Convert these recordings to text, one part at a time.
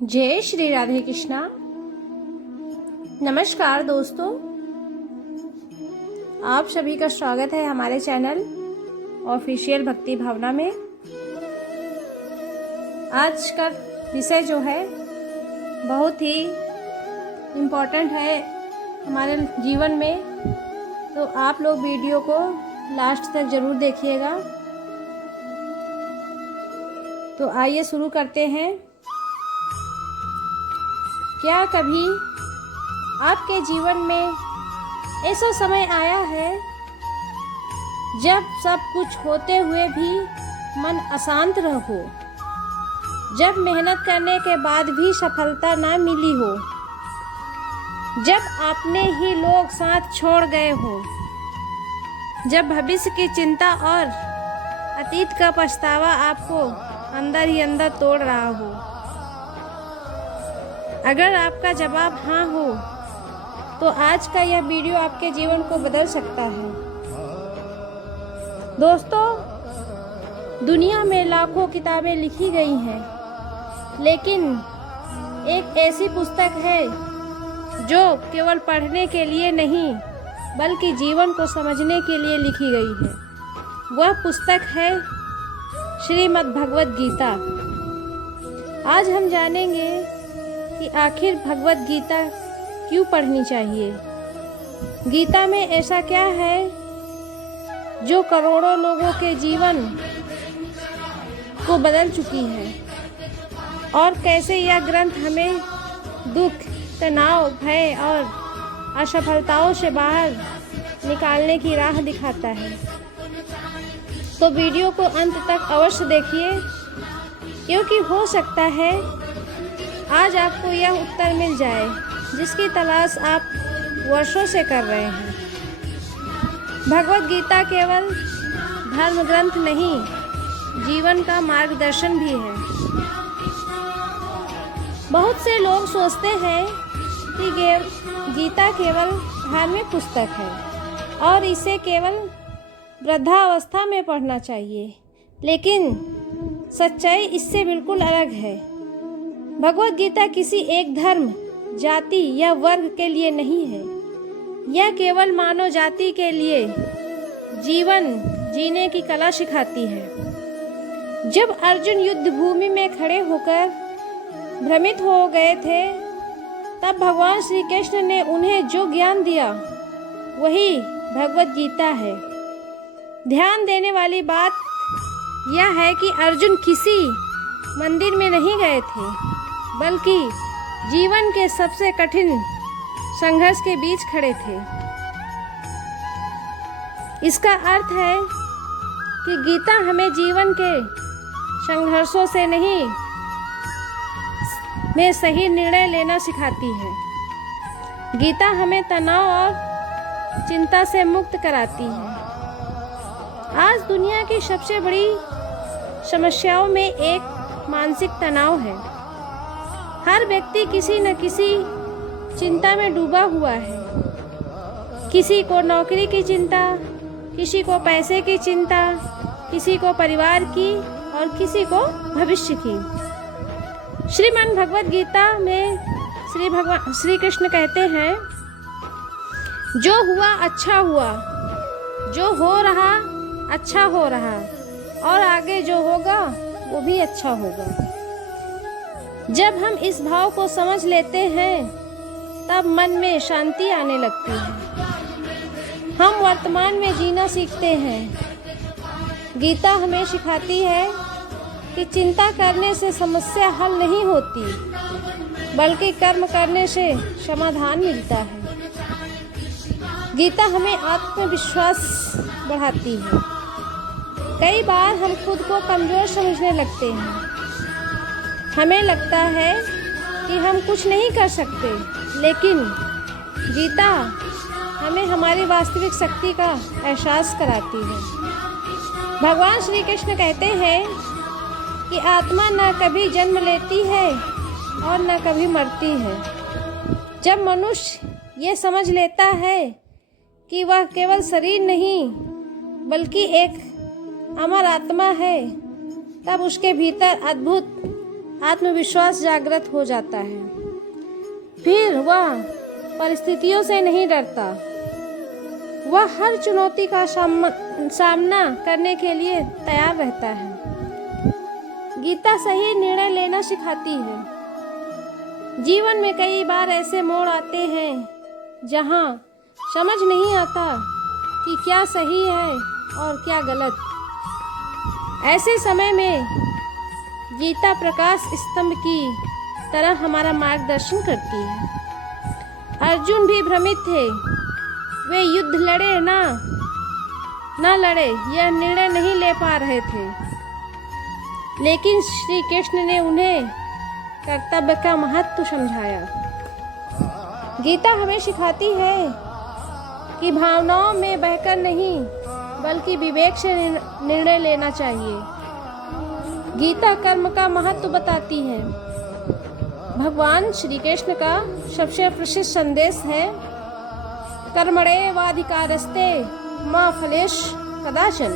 जय श्री राधे कृष्णा। नमस्कार दोस्तों, आप सभी का स्वागत है हमारे चैनल ऑफिशियल भक्ति भावना में। आज का विषय जो है बहुत ही इम्पोर्टेंट है हमारे जीवन में, तो आप लोग वीडियो को लास्ट तक ज़रूर देखिएगा। तो आइए शुरू करते हैं। क्या कभी आपके जीवन में ऐसा समय आया है जब सब कुछ होते हुए भी मन अशांत रहो, जब मेहनत करने के बाद भी सफलता ना मिली हो, जब अपने ही लोग साथ छोड़ गए हो, जब भविष्य की चिंता और अतीत का पछतावा आपको अंदर ही अंदर तोड़ रहा हो? अगर आपका जवाब हाँ हो तो आज का यह वीडियो आपके जीवन को बदल सकता है। दोस्तों, दुनिया में लाखों किताबें लिखी गई हैं, लेकिन एक ऐसी पुस्तक है जो केवल पढ़ने के लिए नहीं बल्कि जीवन को समझने के लिए लिखी गई है। वह पुस्तक है श्रीमद् भगवद गीता। आज हम जानेंगे कि आखिर भगवद गीता क्यों पढ़नी चाहिए। गीता में ऐसा क्या है जो करोड़ों लोगों के जीवन को बदल चुकी है, और कैसे यह ग्रंथ हमें दुख, तनाव, भय और असफलताओं से बाहर निकालने की राह दिखाता है। तो वीडियो को अंत तक अवश्य देखिए, क्योंकि हो सकता है आज आपको यह उत्तर मिल जाए जिसकी तलाश आप वर्षों से कर रहे हैं। भगवद गीता केवल धर्म ग्रंथ नहीं, जीवन का मार्गदर्शन भी है। बहुत से लोग सोचते हैं कि गीता केवल धार्मिक पुस्तक है और इसे केवल वृद्धावस्था में पढ़ना चाहिए, लेकिन सच्चाई इससे बिल्कुल अलग है। भगवद गीता किसी एक धर्म, जाति या वर्ग के लिए नहीं है। यह केवल मानव जाति के लिए जीवन जीने की कला सिखाती है। जब अर्जुन युद्ध भूमि में खड़े होकर भ्रमित हो गए थे, तब भगवान श्री कृष्ण ने उन्हें जो ज्ञान दिया वही भगवद गीता है। ध्यान देने वाली बात यह है कि अर्जुन किसी मंदिर में नहीं गए थे, बल्कि जीवन के सबसे कठिन संघर्ष के बीच खड़े थे। इसका अर्थ है कि गीता हमें जीवन के संघर्षों से नहीं में सही निर्णय लेना सिखाती है। गीता हमें तनाव और चिंता से मुक्त कराती है। आज दुनिया की सबसे बड़ी समस्याओं में एक मानसिक तनाव है। हर व्यक्ति किसी न किसी चिंता में डूबा हुआ है। किसी को नौकरी की चिंता, किसी को पैसे की चिंता, किसी को परिवार की और किसी को भविष्य की। श्रीमद् भगवद गीता में श्री कृष्ण कहते हैं, जो हुआ अच्छा हुआ, जो हो रहा अच्छा हो रहा, और आगे जो होगा वो भी अच्छा होगा। जब हम इस भाव को समझ लेते हैं, तब मन में शांति आने लगती है। हम वर्तमान में जीना सीखते हैं। गीता हमें सिखाती है कि चिंता करने से समस्या हल नहीं होती, बल्कि कर्म करने से समाधान मिलता है। गीता हमें आत्मविश्वास बढ़ाती है। कई बार हम खुद को कमज़ोर समझने लगते हैं। हमें लगता है कि हम कुछ नहीं कर सकते, लेकिन गीता हमें हमारी वास्तविक शक्ति का एहसास कराती है। भगवान श्री कृष्ण कहते हैं कि आत्मा न कभी जन्म लेती है और न कभी मरती है। जब मनुष्य ये समझ लेता है कि वह केवल शरीर नहीं बल्कि एक अमर आत्मा है, तब उसके भीतर अद्भुत आत्मविश्वास जागृत हो जाता है। फिर वह परिस्थितियों से नहीं डरता, वह हर चुनौती का सामना करने के लिए तैयार रहता है। गीता सही निर्णय लेना सिखाती है। जीवन में कई बार ऐसे मोड़ आते हैं जहां समझ नहीं आता कि क्या सही है और क्या गलत। ऐसे समय में गीता प्रकाश स्तंभ की तरह हमारा मार्गदर्शन करती है। अर्जुन भी भ्रमित थे, वे युद्ध लड़े ना लड़े यह निर्णय नहीं ले पा रहे थे, लेकिन श्री कृष्ण ने उन्हें कर्तव्य का महत्व समझाया। गीता हमें सिखाती है कि भावनाओं में बहकर नहीं बल्कि विवेक से निर्णय लेना चाहिए। गीता कर्म का महत्व बताती है। भगवान श्री कृष्ण का सबसे प्रसिद्ध संदेश है, कर्मण्येवाधिकारस्ते मा फलेषु कदाचन,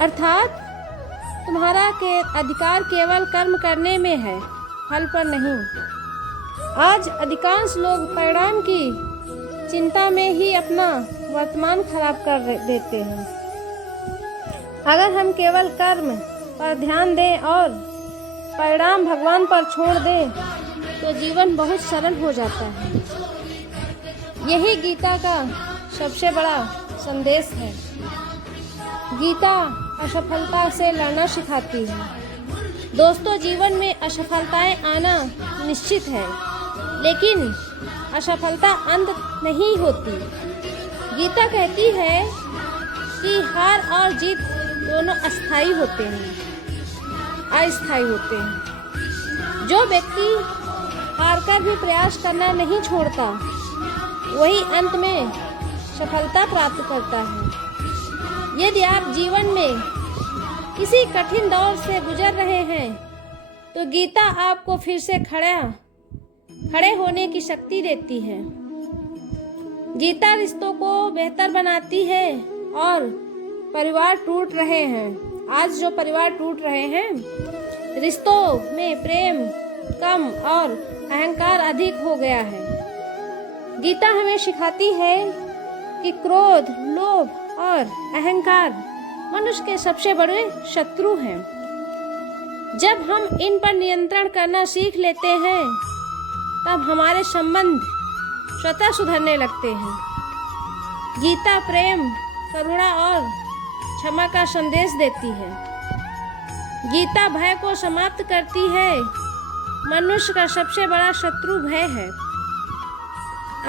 अर्थात तुम्हारा के अधिकार केवल कर्म करने में है, फल पर नहीं। आज अधिकांश लोग परिणाम की चिंता में ही अपना वर्तमान खराब कर देते हैं। अगर हम केवल कर्म पर ध्यान दें और परिणाम भगवान पर छोड़ दें तो जीवन बहुत सरल हो जाता है। यही गीता का सबसे बड़ा संदेश है। गीता असफलता से लड़ना सिखाती है। दोस्तों, जीवन में असफलताएं आना निश्चित है, लेकिन असफलता अंत नहीं होती। गीता कहती है कि हार और जीत दोनों अस्थायी होते हैं, अस्थायी होते हैं। जो व्यक्ति हारकर भी प्रयास करना नहीं छोड़ता, वही अंत में सफलता प्राप्त करता है। यदि आप जीवन में किसी कठिन दौर से गुजर रहे हैं तो गीता आपको फिर से खड़े होने की शक्ति देती है। गीता रिश्तों को बेहतर बनाती है और परिवार टूट रहे हैं, आज जो परिवार टूट रहे हैं, रिश्तों में प्रेम कम और अहंकार अधिक हो गया है। गीता हमें सिखाती है कि क्रोध, लोभ और अहंकार मनुष्य के सबसे बड़े शत्रु हैं। जब हम इन पर नियंत्रण करना सीख लेते हैं तब हमारे संबंध स्वतः सुधरने लगते हैं। गीता प्रेम, करुणा और क्षमा का संदेश देती है। गीता भय को समाप्त करती है। मनुष्य का सबसे बड़ा शत्रु भय है।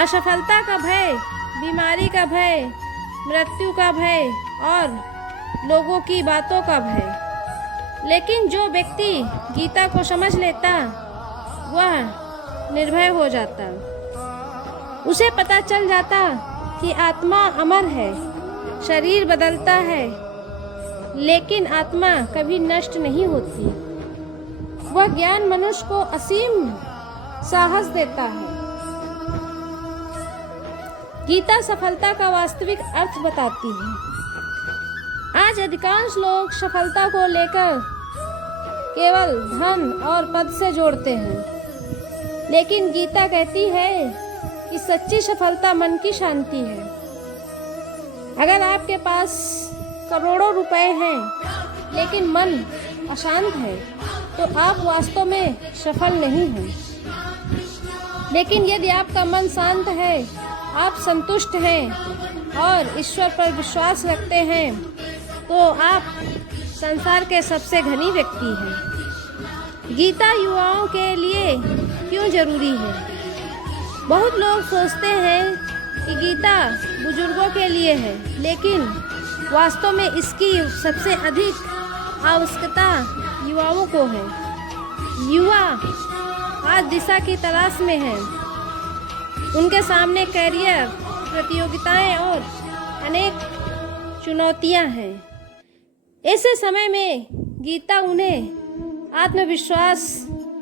असफलता का भय, बीमारी का भय, मृत्यु का भय और लोगों की बातों का भय। लेकिन जो व्यक्ति गीता को समझ लेता वह निर्भय हो जाता। उसे पता चल जाता कि आत्मा अमर है, शरीर बदलता है, लेकिन आत्मा कभी नष्ट नहीं होती। वह ज्ञान मनुष्य को असीम साहस देता है। गीता सफलता का वास्तविक अर्थ बताती है। आज अधिकांश लोग सफलता को लेकर केवल धन और पद से जोड़ते हैं, लेकिन गीता कहती है कि सच्ची सफलता मन की शांति है। अगर आपके पास करोड़ों रुपए हैं लेकिन मन अशांत है तो आप वास्तव में सफल नहीं हैं। लेकिन यदि आपका मन शांत है, आप संतुष्ट हैं और ईश्वर पर विश्वास रखते हैं तो आप संसार के सबसे धनी व्यक्ति हैं। गीता युवाओं के लिए क्यों जरूरी है? बहुत लोग सोचते हैं कि गीता बुजुर्गों के लिए है, लेकिन वास्तव में इसकी सबसे अधिक आवश्यकता युवाओं को है। युवा आज दिशा की तलाश में हैं। उनके सामने कैरियर, प्रतियोगिताएं और अनेक चुनौतियां हैं। ऐसे समय में गीता उन्हें आत्मविश्वास,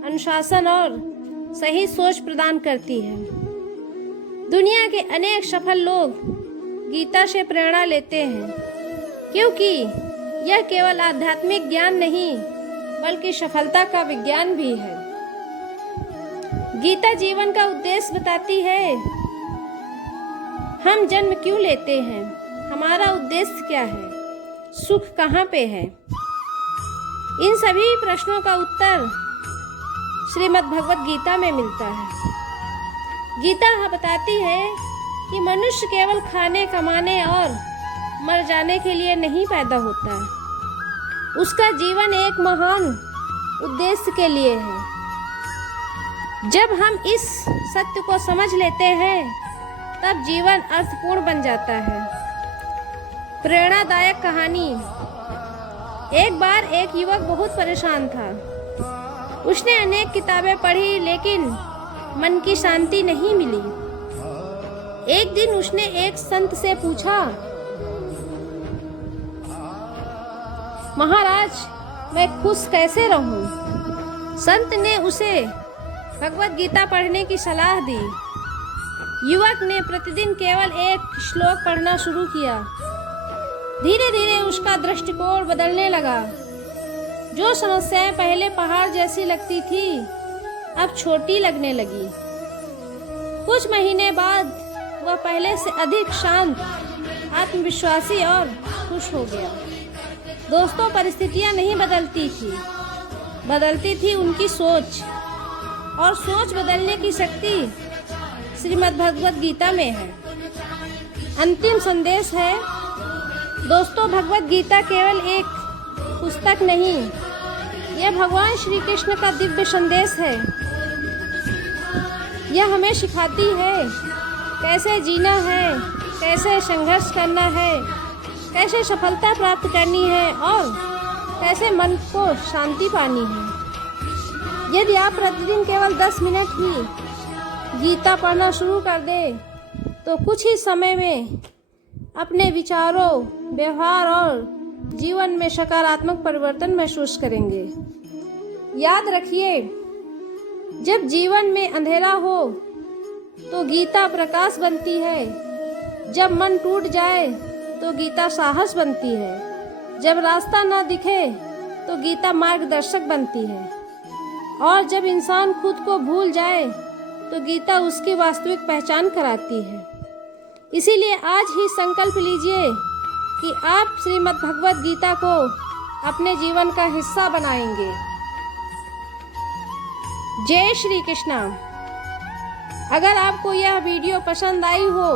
अनुशासन और सही सोच प्रदान करती है। दुनिया के अनेक सफल लोग गीता से प्रेरणा लेते हैं, क्योंकि यह केवल आध्यात्मिक ज्ञान नहीं बल्कि सफलता का विज्ञान भी है। गीता जीवन का उद्देश्य बताती है। हम जन्म क्यों लेते हैं, हमारा उद्देश्य क्या है, सुख कहाँ पे है। इन सभी प्रश्नों का उत्तर श्रीमद् भगवत गीता में मिलता है। गीता बताती है कि मनुष्य केवल खाने, कमाने और मर जाने के लिए नहीं पैदा होता है। उसका जीवन एक महान उद्देश्य के लिए है। जब हम इस सत्य को समझ लेते हैं तब जीवन अर्थपूर्ण बन जाता है। प्रेरणादायक कहानी। एक बार एक युवक बहुत परेशान था। उसने अनेक किताबें पढ़ी लेकिन मन की शांति नहीं मिली। एक दिन उसने एक संत से पूछा, महाराज, मैं खुश कैसे रहूं? संत ने उसे भगवत गीता पढ़ने की सलाह दी। युवक ने प्रतिदिन केवल एक श्लोक पढ़ना शुरू किया। धीरे धीरे उसका दृष्टिकोण बदलने लगा। जो समस्याएं पहले पहाड़ जैसी लगती थी अब छोटी लगने लगी। कुछ महीने बाद वह पहले से अधिक शांत, आत्मविश्वासी और खुश हो गया। दोस्तों, परिस्थितियां नहीं बदलती थी, बदलती थी उनकी सोच, और सोच बदलने की शक्ति श्रीमद् भगवत गीता में है। अंतिम संदेश है, दोस्तों, भगवत गीता केवल एक पुस्तक नहीं, यह भगवान श्री कृष्ण का दिव्य संदेश है। यह हमें सिखाती है कैसे जीना है, कैसे संघर्ष करना है, कैसे सफलता प्राप्त करनी है और कैसे मन को शांति पानी है। यदि आप प्रतिदिन केवल 10 मिनट ही गीता पढ़ना शुरू कर दें तो कुछ ही समय में अपने विचारों, व्यवहार और जीवन में सकारात्मक परिवर्तन महसूस करेंगे। याद रखिए, जब जीवन में अंधेरा हो तो गीता प्रकाश बनती है। जब मन टूट जाए तो गीता साहस बनती है। जब रास्ता ना दिखे तो गीता मार्गदर्शक बनती है। और जब इंसान खुद को भूल जाए तो गीता उसकी वास्तविक पहचान कराती है। इसीलिए आज ही संकल्प लीजिए कि आप श्रीमद् भगवत गीता को अपने जीवन का हिस्सा बनाएंगे। जय श्री कृष्णा। अगर आपको यह वीडियो पसंद आई हो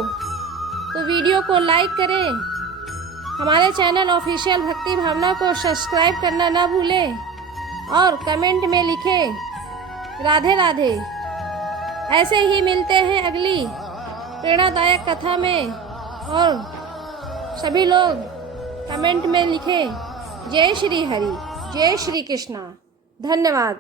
तो वीडियो को लाइक करें। हमारे चैनल ऑफिशियल भक्ति भावना को सब्सक्राइब करना ना भूलें और कमेंट में लिखें राधे राधे। ऐसे ही मिलते हैं अगली प्रेरणादायक कथा में, और सभी लोग कमेंट में लिखें जय श्री हरि, जय श्री कृष्णा। धन्यवाद।